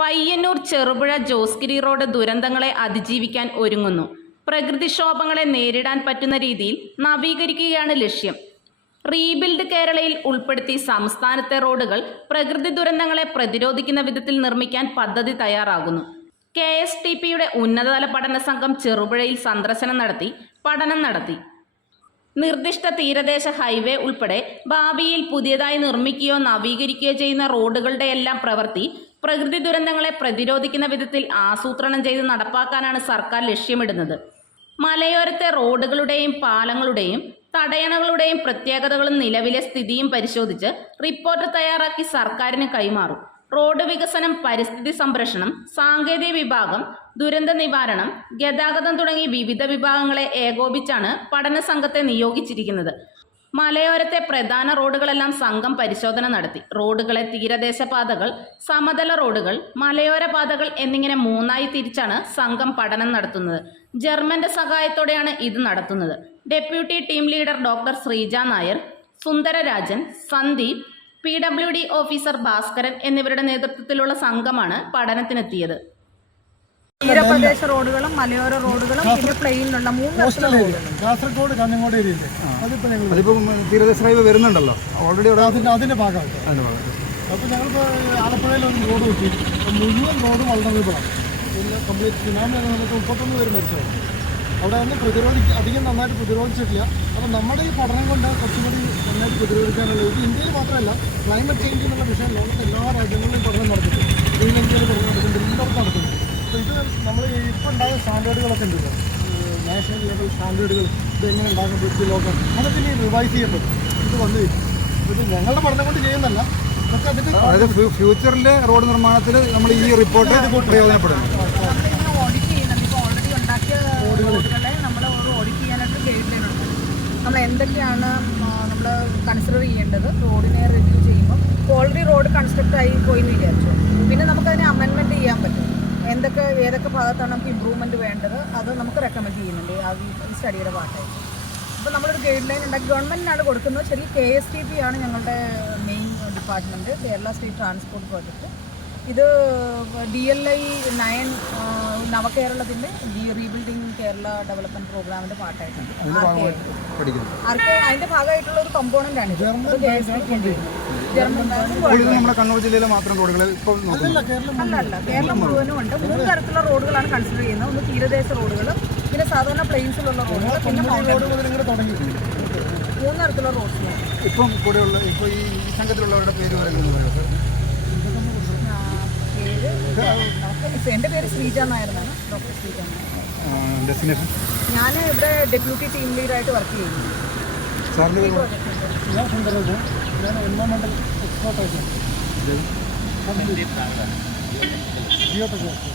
Payyanur Cherupuzha Josegiri road ദുരന്തങ്ങളെ അതിജീവിക്കാൻ ഒരുങ്ങുന്നു. പ്രകൃതിക്ഷോഭങ്ങളെ നേരിടാൻ പറ്റുന്ന രീതിയിൽ നവീകരിക്കുകയാണ് ലക്ഷ്യം. റീബിൽഡ് കേരളയിൽ ഉൾപ്പെടുത്തി സംസ്ഥാനത്തെ റോഡുകൾ പ്രകൃതി ദുരന്തങ്ങളെ പ്രതിരോധിക്കുന്ന വിധത്തിൽ നിർമ്മിക്കാൻ പദ്ധതി തയ്യാറാകുന്നു. കെ എസ് ടി പിയുടെ ഉന്നതതല പഠന സംഘം ചെറുപുഴയിൽ സന്ദർശനം നടത്തി പഠനം നടത്തി. നിർദ്ദിഷ്ട തീരദേശ ഹൈവേ ഉൾപ്പെടെ ഭാവിയിൽ പുതിയതായി നിർമ്മിക്കുകയോ നവീകരിക്കുകയോ ചെയ്യുന്ന റോഡുകളുടെ എല്ലാം പ്രവൃത്തി പ്രകൃതി ദുരന്തങ്ങളെ പ്രതിരോധിക്കുന്ന വിധത്തിൽ ആസൂത്രണം ചെയ്ത് നടപ്പാക്കാനാണ് സർക്കാർ ലക്ഷ്യമിടുന്നത്. മലയോരത്തെ റോഡുകളുടെയും പാലങ്ങളുടെയും തടയണകളുടെയും പ്രത്യേകതകളും നിലവിലെ സ്ഥിതിയും പരിശോധിച്ച് റിപ്പോർട്ട് തയ്യാറാക്കി സർക്കാരിന് കൈമാറും. റോഡ് വികസനം പരിസ്ഥിതി സംരക്ഷണം സാങ്കേതിക വിഭാഗം ദുരന്ത നിവാരണം ഗതാഗതം തുടങ്ങി വിവിധ വിഭാഗങ്ങളെ ഏകോപിച്ചാണ് പഠന സംഘത്തെ നിയോഗിച്ചിരിക്കുന്നത്. മലയോരത്തെ പ്രധാന റോഡുകളെല്ലാം സംഘം പരിശോധന നടത്തി. റോഡുകളെ തീരദേശപാതകൾ സമതല റോഡുകൾ മലയോര പാതകൾ എന്നിങ്ങനെ മൂന്നായി തിരിച്ചാണ് സംഘം പഠനം നടത്തുന്നത്. ജർമ്മന്റെ സഹായത്തോടെയാണ് ഇത് നടത്തുന്നത്. Deputy team leader doctor Sreeja Nair Sundararajan Sandeep P W D officer Bhaskaran എന്നിവരുടെ നേതൃത്വത്തിലുള്ള സംഘമാണ് പഠനത്തിനെത്തിയത്. തീരപ്രദേശ റോഡുകളും മലയോര റോഡുകളും പിന്നെ പ്ലെയിനിലുള്ള മൂന്ന് റോഡുകളും കാസർഗോഡ് ഏരിയയില്ലേ ഞങ്ങൾ അതിപ്പം തീരദേശ ഹൈവേ വരുന്നുണ്ടല്ലോ. ഓൾറെഡി അവിടെ അതിന്റെ അതിന്റെ ഭാഗമായിട്ട്. അതിന്റെ ഞങ്ങൾ അപ്പോൾ ഞങ്ങളിപ്പോൾ ആലപ്പുഴയിൽ ഒരു റോഡ് അപ്പോൾ മുഴുവൻ റോഡും വളർന്നതാണ് പിന്നെ കംപ്ലീറ്റ് സുനാമി ഒക്കെ നമുക്ക് മുപ്പത്തൊന്ന് പേര് മരിച്ചതാണ്. അവിടെ ഒന്ന് പ്രതിരോധി അധികം നന്നായിട്ട് പ്രതിരോധിച്ചിട്ടില്ല. അപ്പോൾ നമ്മുടെ ഈ പഠനം കൊണ്ട് കുറച്ചും കൂടി നന്നായിട്ട് പ്രതിരോധിക്കാനുള്ള ഇത് ഇന്ത്യയിൽ മാത്രമല്ല ക്ലൈമറ്റ് ചേഞ്ച് എന്നുള്ള വിഷയം ലോകത്ത് എല്ലാ രാജ്യങ്ങളിലും പഠനം നടത്തിയിട്ടുണ്ട് ശ്രീലങ്കയിൽ പഠനം നടത്തുന്നുണ്ട് എല്ലായിടത്തും നടത്തുന്നുണ്ട് അപ്പോൾ ഇത് നമ്മൾ ഇപ്പോൾ ഉണ്ടായ സ്റ്റാൻഡേർഡുകളൊക്കെ ഉണ്ടല്ലോ. നാഷണൽ ലെവൽ സ്റ്റാൻഡേർഡുകൾ ഇത് എങ്ങനെ ഉണ്ടാക്കാൻ പറ്റും ലോകം? അതൊക്കെ ഇനി റിവൈസ് ചെയ്യപ്പെടും. ഇത് വന്നു ഇത് ഞങ്ങളുടെ പഠനം കൊണ്ട് ചെയ്യുന്നല്ല അതായത് ഫ്യൂച്ചറിലെ റോഡ് നിർമ്മാണത്തിൽ നമ്മൾ ഈ റിപ്പോർട്ട് റോഡുകളെ. നമ്മൾ എന്തൊക്കെയാണ് നമ്മൾ കൺസിഡർ ചെയ്യേണ്ടത്? റോഡിനെ റിവ്യൂ ചെയ്യുമ്പോൾ ഓൾറെഡി റോഡ് കൺസ്ട്രക്റ്റ് ആയി പോയി എന്ന് വിചാരിച്ചു. പിന്നെ നമുക്കതിനെ അമെൻമെന്റ് ചെയ്യാൻ പറ്റും. ഏതൊക്കെ ഭാഗത്താണ് നമുക്ക് ഇമ്പ്രൂവ്മെന്റ് വേണ്ടത് അത് നമുക്ക് റെക്കമെൻഡ് ചെയ്യുന്നുണ്ട് ആ ഈ സ്റ്റഡിയുടെ ഭാഗമായിട്ട് അപ്പോൾ നമ്മളൊരു ഗൈഡ് ലൈൻ ഉണ്ടാക്കി ഗവൺമെന്റിനാണ് കൊടുക്കുന്നത്. ശരി കെ എസ് ടി പി ആണ് ഞങ്ങളുടെ main department Kerala state transport project ഇത് ഡി എൽ ഐ നയൻ നവകേരളത്തിന്റെ ഡി റീബിൽഡിംഗ് കേരള ഡെവലപ്മെന്റ് പ്രോഗ്രാമിന്റെ പാട്ടായിട്ടുണ്ട് അതിന്റെ ഭാഗമായിട്ടുള്ള ഒരു കമ്പോണന്റ് ആണ് കെ എസ് ടി അപ്പോൾ ഇത് നമ്മുടെ കണ്ണൂർ ജില്ലയിലെ മാത്രം റോഡുകൾ ഇപ്പോൾ അല്ലല്ല അല്ല കേരളം മുഴുവനും ഉണ്ട്. മൂന്ന് തരത്തിലുള്ള റോഡുകളാണ് കൺസിഡർ ചെയ്യുന്നത്. ഒന്ന് തീരദേശ റോഡുകളും പിന്നെ സാധാരണ പ്ലെയിൻസിലുള്ള റോഡുകൾ പിന്നെ മൂന്ന് തരത്തിലുള്ള റോഡ്സ് ഇപ്പം കൂടെയുള്ള ഇപ്പോൾ ഈ സംഘത്തിലുള്ളവരുടെ പേര് പറയുന്നത് എന്റെ പേര്? എന്റെ പേര് ശ്രീജ നായർ എന്നാണ് ഡോക്ടർ ശ്രീജ നായർ. ഞാൻ ഇവിടെ ഡെപ്യൂട്ടി ടീം ലീഡറായിട്ട് വർക്ക് ചെയ്യുന്നു. പ്രോജക്റ്റിന്റെ ഞാൻ സുന്ദരജ് ഞാൻ എൻവയോൺമെന്റൽ എക്സ്പേർട്ടായിട്ടാണ് ജിയോ ടെക്നോളജി.